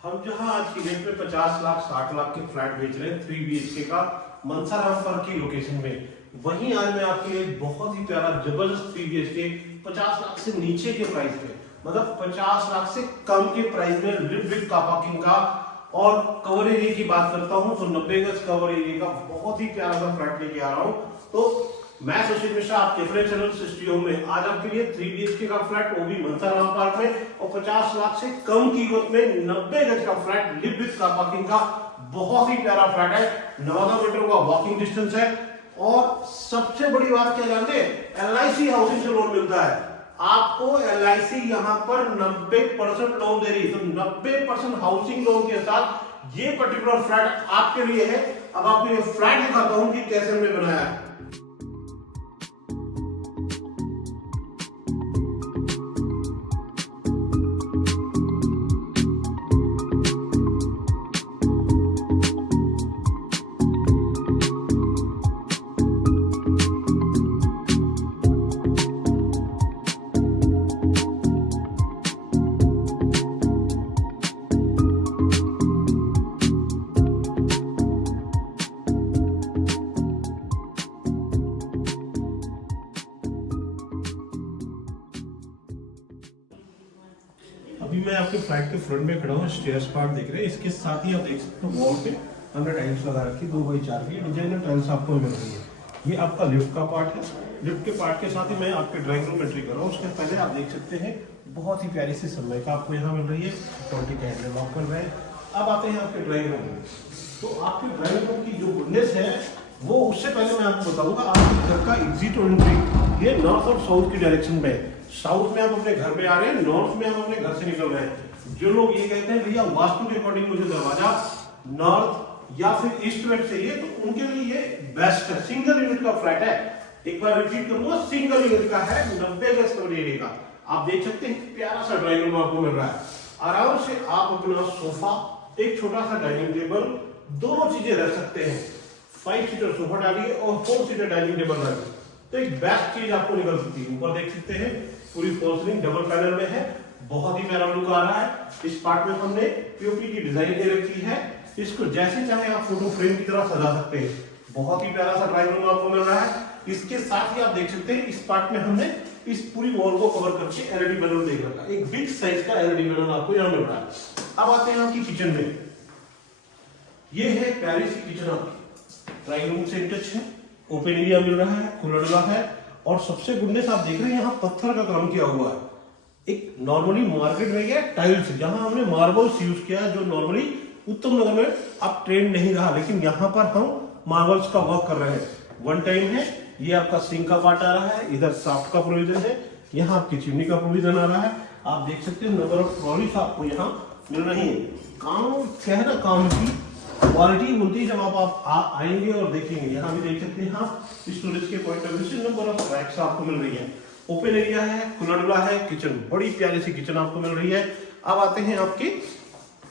हम जहां आज की डेट में 50 लाख 60 लाख के फ्लैट बेच रहे हैं 3 BHK का मनसाराम की लोकेशन में, वहीं आज मैं आपके लिए बहुत ही प्यारा जबरदस्त 3 BHK 50 लाख से नीचे के प्राइस में, मतलब 50 लाख से कम के प्राइस में लिफ्ट विद कार पार्किंग का और कवर एरिया की बात करता हूं तो 90 गज कवर एरिया का बहुत ही प्यारा सा फ्लैट लेके आ रहा हूं। तो मैं सुशील मिश्रा आपके अपने चैनल स्टूडियो में आज आपके लिए 3 BHK का फ्लैट, वो भी मनसाराम पार्क में, और 50 लाख से कम कीमत में 90 गज का flat lift with car parking का बहुत ही प्यारा फ्लैट है। 9 मीटर का वॉकिंग डिस्टेंस है और सबसे बड़ी बात क्या जानते हैं, LIC हाउसिंग से लोन मिलता है आपको। LIC यहाँ पर 90% लोन दे रही है, तो 90% हाउसिंग लोन के साथ ये पर्टिकुलर फ्लैट आपके लिए है। अब आपको ये फ्लैट दिखाता हूं कि कैसे हमने बनाया है। अभी मैं आपके फ्लैट के फ्रंट में खड़ा हूँ, स्टेयर्स पार्ट देख रहे हैं। इसके साथ ही आप देख सकते हो वॉल पे हमने टाइल्स लगा रखी, 2x4 की डिजाइनर टाइल्स आपको मिल रही है। ये आपका लिफ्ट का पार्ट है। लिफ्ट के पार्ट के साथ ही मैं आपके ड्राइंग रूम एंट्री कर रहा हूँ। उसके पहले आप देख सकते हैं बहुत ही प्यारी सी सनलाइट आपको यहाँ मिल रही है, 20 का हैंडल लॉक कर रहे हैं। अब आते हैं आपके ड्राइंग रूम में। तो आपके ड्राइंग रूम की जो गुडनेस है वो, उससे पहले मैं आपको बताऊंगा आपके घर का एग्जिट और एंट्री ये नॉर्थ और साउथ की डायरेक्शन में है। साउथ में आप अपने घर पे आ रहे हैं, नॉर्थ में आप अपने घर से निकल रहे हैं। जो लोग ये कहते हैं भैया वास्तु के अकॉर्डिंग मुझे दरवाजा नॉर्थ या फिर ईस्ट वेस्ट चाहिए, तो उनके लिए ये बेस्ट है। सिंगल यूनिट का फ्लैट है, एक बार रिपीट करूंगा, सिंगल यूनिट का है, 90 गज कवर एरिया का। आप देख सकते हैं प्यारा सा ड्राइंग रूम आपको मिल रहा है। आराम से आप अपना सोफा, एक छोटा सा डाइनिंग टेबल, दोनों चीजें रख सकते हैं। 5 सीटर सोफा डालिए और 4 सीटर डाइनिंग टेबल डालिए, तो एक बेस्ट चीज आपको निकल सकती है। ऊपर देख सकते हैं पूरी फॉल सीलिंग डबल पैनल में है, बहुत ही प्यारा लुक आ रहा है। इस पार्ट में हमने पीओपी की डिजाइन दे रखी है, इसको जैसे चाहे आप फोटो फ्रेम की तरह सजा सकते हैं। बहुत ही प्यारा सा ड्राइंग रूम आपको मिल रहा है। इसके साथ ही आप देख सकते हैं इस पार्ट में हमने इस पूरी वॉल को कवर करके LED पैनल दे रखा है, एक बिग साइज का LED पैनल आपको यहाँ मिल रहा है। अब आते हैं आपकी किचन में। ये है प्यारी सी किचन आपकी, ड्राइंग रूम से टच है, ओपन एरिया मिल रहा है, खुला डुला है, और सबसे गुडनेस आप देख रहे हैं यहाँ पत्थर का काम किया हुआ है। एक नॉर्मली मार्केट में गया टाइल्स, जहां हमने मार्बल्स यूज किया है, जो नॉर्मली उत्तम नगर में अब ट्रेंड नहीं रहा, लेकिन यहाँ पर हम मार्बल्स का वर्क कर रहे हैं। वन टाइम है। ये आपका सिंक का पार्ट आ रहा है, इधर साफ्ट का प्रोविजन है, यहाँ आपकी चिमनी का प्रोविजन आ रहा है। आप देख सकते हैं नंबर ऑफ ट्रॉलीज आपको यहाँ मिल रही है। काम क्या है ना, काम की क्वालिटी होती है जब आप आएंगे और देखेंगे। यहाँ भी देख सकते हैं आप स्टोरेज के पॉइंट ऑफ व्यू से नंबर ऑफ रैक्स आपको मिल रही है। ओपन एरिया है, खुला डुला है, किचन बड़ी प्यारी सी किचन आपको मिल रही है। अब आते हैं आपके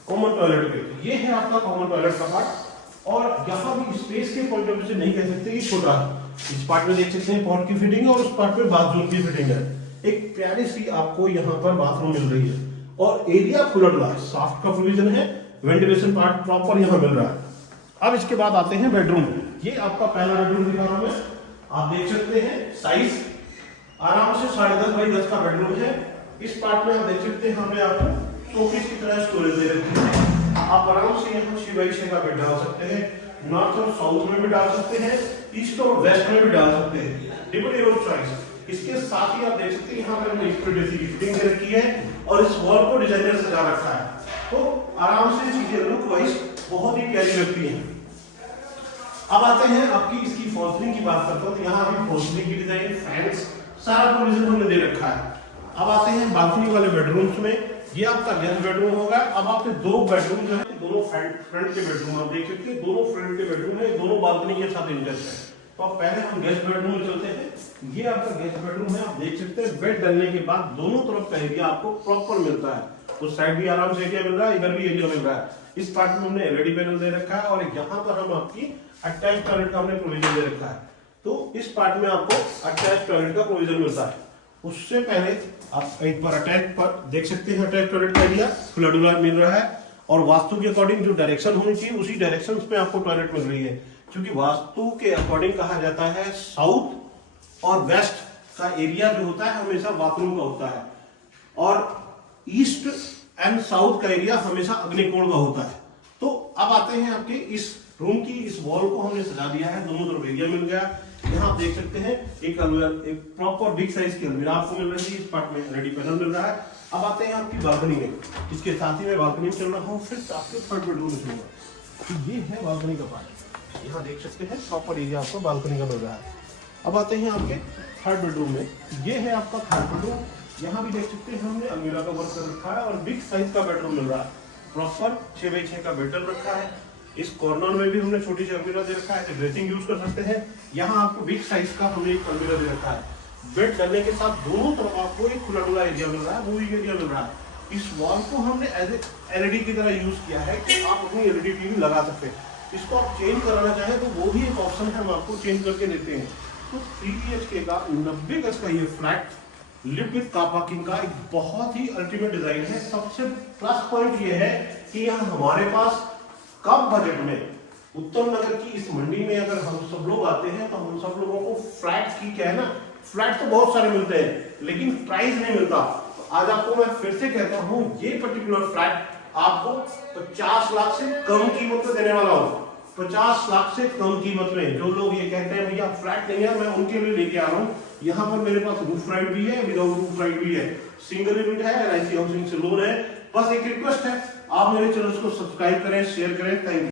कॉमन टॉयलेट पे। ये है आपका कॉमन टॉयलेट का पार्ट, और यहाँ भी स्पेस के पॉइंट ऑफ व्यू से नहीं कह सकते कि छोटा है। इस पार्ट में देख सकते हैं पॉट की फिटिंग है और उस पार्ट में बाथरूम की फिटिंग है। एक प्यारी सी आपको यहाँ पर बाथरूम मिल रही है और एरिया खुला डुला है, साफ्ट का प्रोविजन है, वेंटिलेशन पार्ट प्रॉपर यहाँ मिल रहा है। अब इसके बाद आते हैं बेडरूम। ये आपका पहला बेडरूम दिखा रहा हूं मैं। आप देख सकते हैं साइज आराम से 10.5 बाई 10 का बेडरूम है। इस पार्ट में आप देख सकते हैं हमने आपको शोकेस की तरह स्टोरेज दे रखी है। आप आराम से यहाँ 6x6 का बेड डाल सकते हैं, नॉर्थ और साउथ में भी डाल सकते हैं, ईस्ट और वेस्ट में भी डाल सकते हैं, डिपेंड योर चॉइस। इसके साथ ही आप देख सकते हैं यहाँ पर हमने स्प्लिट एसी की फिटिंग दे रखी है और इस वॉल को डिजाइनर सजा रखा है, तो आराम से चीजें लुक वाइज बहुत ही प्यारी लगती है। अब आते हैं आपकी इसकी फॉल सीलिंग की बात करते हैं, तो यहाँ अभी फॉल सीलिंग की डिजाइन, फैंस, सारा प्रोविजन हमने दे रखा है। अब आते हैं बालकनी वाले बेडरूम्स में। ये आपका गेस्ट बेडरूम होगा। अब आपके 2 बेडरूम जो है, दोनों फ्रंट के बेडरूम आप देख सकते हैं, दोनों फ्रंट के बेडरूम है, दोनों बालकनी के साथ इंटच है। तो अब पहले हम गेस्ट बेडरूम में चलते हैं। ये आपका गेस्ट बेडरूम है। आप देख सकते हैं बेड डलने के बाद दोनों तरफ का एरिया आपको प्रॉपर मिलता है। उस साइड भी आराम से एरिया मिल रहा है, इधर भी एरिया मिल रहा है। इस पार्ट में हमने LED पैनल दे रखा है और यहाँ पर हम आपकी अटैच टॉयलेट का हमने प्रोविजन दे रखा है। तो इस पार्ट में आपको अटैच टॉयलेट का प्रोविजन मिलता है। उससे पहले आप एक बार अटैच पर देख सकते हैं, अटैच टॉयलेट का एरिया खुला डुला मिल रहा है। और वास्तु के अकॉर्डिंग जो डायरेक्शन होनी चाहिए उसी डायरेक्शन में आपको टॉयलेट मिल रही है, क्योंकि वास्तु के अकॉर्डिंग कहा जाता है साउथ और वेस्ट का एरिया जो होता है हमेशा बाथरूम का होता है, और ईस्ट एंड साउथ का एरिया हमेशा अग्निकोण का होता है। तो अब आते हैं आपके इस रूम की, इस वॉल को हमने सजा दिया है, दोनों तरफ एरिया मिल गया। यहाँ आप देख सकते हैं एक अलमीरा, एक प्रॉपर बिग साइज की अलमीरा आपको मिल रही है, इस पार्ट में रेडी पैनल मिल रहा है। अब आते हैं आपकी बालकनी में, इसके साथ ही मैं बालकनी में चल रहा हूँ, फिर आपके थर्ड बेडरूम में चलूंगा। तो ये है बालकनी का पार्ट, यहाँ देख सकते हैं प्रॉपर एरिया आपको बालकनी का मिल रहा है। अब आते हैं आपके थर्ड बेडरूम में, ये है आपका थर्ड बेडरूम। यहाँ भी देख सकते हैं हमने अलमीरा का वर्क कर रखा है और बिग साइज का बेडरूम मिल रहा है, प्रॉपर 6x6 का बेडरूम रखा है। इस कॉर्नर में भी हमने छोटी सी अलमीरा दे रखा है, ड्रेसिंग यूज कर सकते हैं। यहाँ आपको बिग साइज का हमने एक अलमीरा दे रखा है। बेड डालने के साथ दोनों तरफ आपको एक खुला डुला एरिया मिल रहा है, मूविंग एरिया मिल रहा है। इस वॉल को हमने एज ए एलईडी की तरह यूज किया है कि आप अपनी एलईडी टीवी लगा सकते हैं। इसको आप चेंज कराना चाहें तो वो भी एक ऑप्शन है, हम आपको चेंज करके देते हैं। तो 3 BHK का 90 गज का ये flat lift with car parking का एक बहुत ही अल्टीमेट डिजाइन है। सबसे प्लस पॉइंट ये है कि यहाँ हमारे पास कम बजट में उत्तम नगर की इस मंडी में अगर हम सब लोग आते हैं तो हम सब लोगों को फ्लैट की क्या है ना, फ्लैट तो बहुत सारे मिलते हैं लेकिन प्राइस नहीं मिलता। तो आज आपको मैं फिर से कहता हूँ ये पर्टिकुलर फ्लैट आपको 50 लाख से कम कीमत में देने वाला हूँ। 50 लाख से कम कीमत में। जो लोग ये कहते हैं भैया फ्लैट नहीं है, मैं उनके लिए लेके आ रहा हूँ। यहाँ पर मेरे पास रूफ राइट भी है, विदाउट रूफ राइट भी है, सिंगल यूनिट है, LIC हाउसिंग से लोन है। बस एक रिक्वेस्ट है, आप मेरे चैनल को सब्सक्राइब करें, शेयर करें। Thank you.